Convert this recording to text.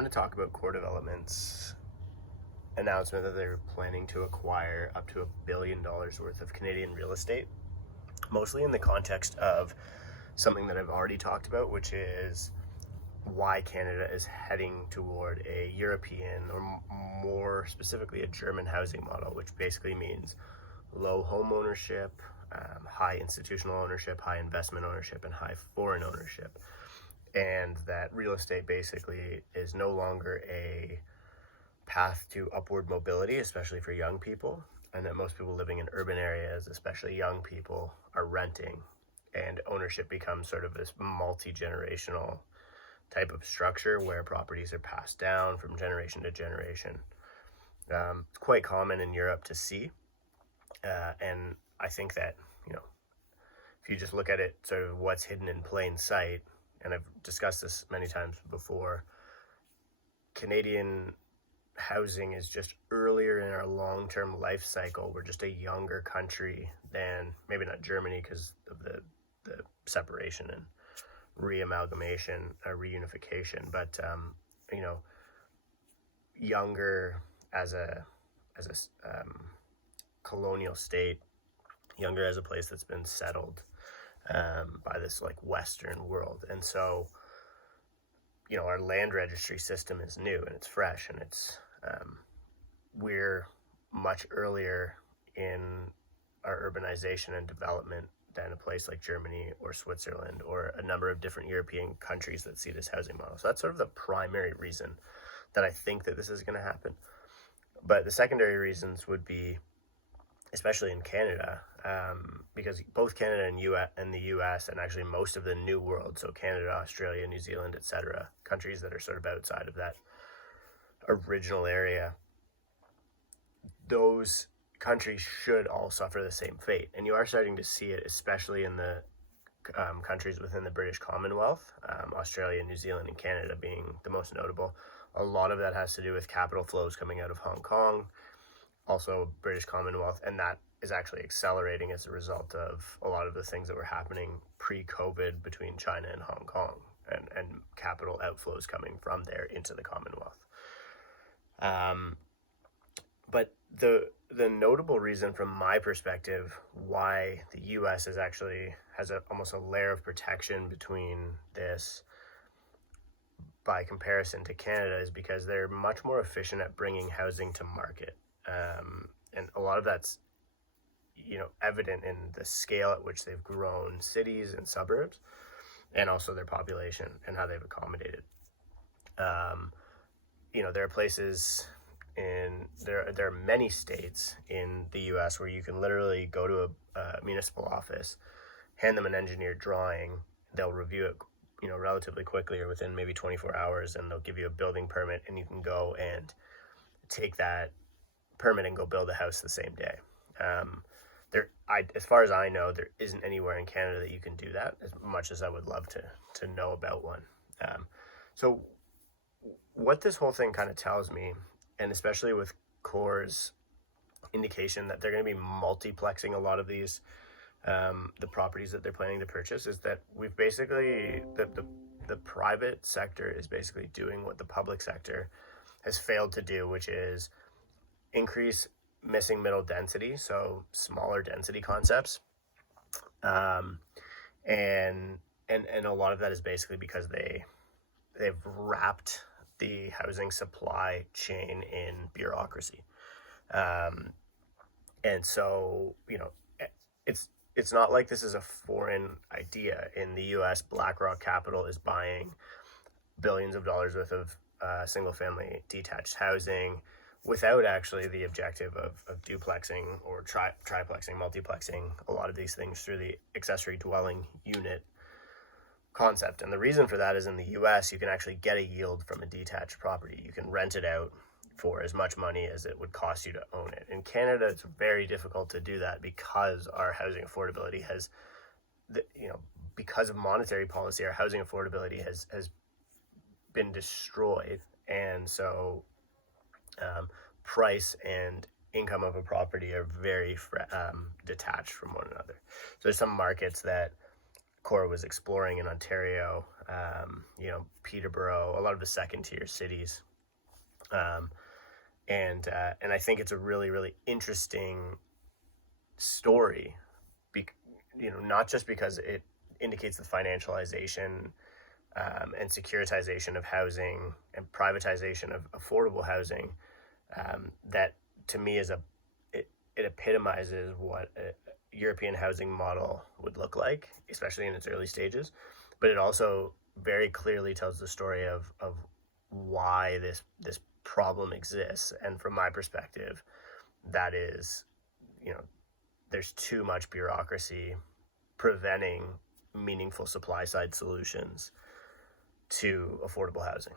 going to talk about Core Development's announcement that they're planning to acquire up to $1 billion worth of Canadian real estate, mostly in the context of something that I've already talked about, which is why Canada is heading toward a European, or more specifically a German housing model, which basically means low home ownership, high institutional ownership, high investment ownership, and high foreign ownership. And that real estate basically is no longer a path to upward mobility, especially for young people, and that most people living in urban areas, especially young people, are renting, and ownership becomes sort of this multi-generational type of structure where properties are passed down from generation to generation. It's quite common in Europe to see, and I think that, if you just look at it, sort of what's hidden in plain sight, and I've discussed this many times before, Canadian housing is just earlier in our long-term life cycle. We're just a younger country than, maybe not Germany because of the separation and reamalgamation, reunification, but younger as a colonial state, younger as a place that's been settled by this like Western world. And so, our land registry system is new and it's fresh, and it's we're much earlier in our urbanization and development than a place like Germany or Switzerland or a number of different European countries that see this housing model. So that's sort of the primary reason that I think that this is going to happen. But the secondary reasons would be, especially in Canada, because both Canada and the US, and actually most of the New World, so Canada, Australia, New Zealand, etc., countries that are sort of outside of that original area, those countries should all suffer the same fate. And you are starting to see it, especially in the countries within the British Commonwealth, Australia, New Zealand, and Canada being the most notable. A lot of that has to do with capital flows coming out of Hong Kong, also British Commonwealth, and that is actually accelerating as a result of a lot of the things that were happening pre-COVID between China and Hong Kong, and capital outflows coming from there into the Commonwealth. But the notable reason from my perspective why the US is actually has almost a layer of protection between this by comparison to Canada is because they're much more efficient at bringing housing to market. And a lot of that's evident in the scale at which they've grown cities and suburbs, and also their population and how they've accommodated. There are places there are many states in the US where you can literally go to a municipal office, hand them an engineered drawing, they'll review it relatively quickly, or within maybe 24 hours, and they'll give you a building permit, and you can go and take that permit and go build a house the same day. As far as I know, there isn't anywhere in Canada that you can do that, as much as I would love to know about one. So what this whole thing kind of tells me, and especially with Core's indication that they're going to be multiplexing a lot of these, the properties that they're planning to purchase, is that we've basically, the private sector is basically doing what the public sector has failed to do, which is increase missing middle density, so smaller density concepts, and a lot of that is basically because they've wrapped the housing supply chain in bureaucracy, and so it's not like this is a foreign idea. In the US, BlackRock Capital is buying billions of dollars worth of single family detached housing without actually the objective of duplexing or triplexing, multiplexing a lot of these things through the accessory dwelling unit concept. And the reason for that is, in the US, you can actually get a yield from a detached property. You can rent it out for as much money as it would cost you to own it. In Canada, it's very difficult to do that because our housing affordability has, because of monetary policy, our housing affordability has been destroyed. And so price and income of a property are very detached from one another. So there's some markets that Cora was exploring in Ontario, Peterborough, a lot of the second tier cities. And I think it's a really, really interesting story, not just because it indicates the financialization and securitization of housing and privatization of affordable housing, that to me it epitomizes what a European housing model would look like, especially in its early stages. But it also very clearly tells the story of why this problem exists. And from my perspective, that is, there's too much bureaucracy preventing meaningful supply side solutions to affordable housing.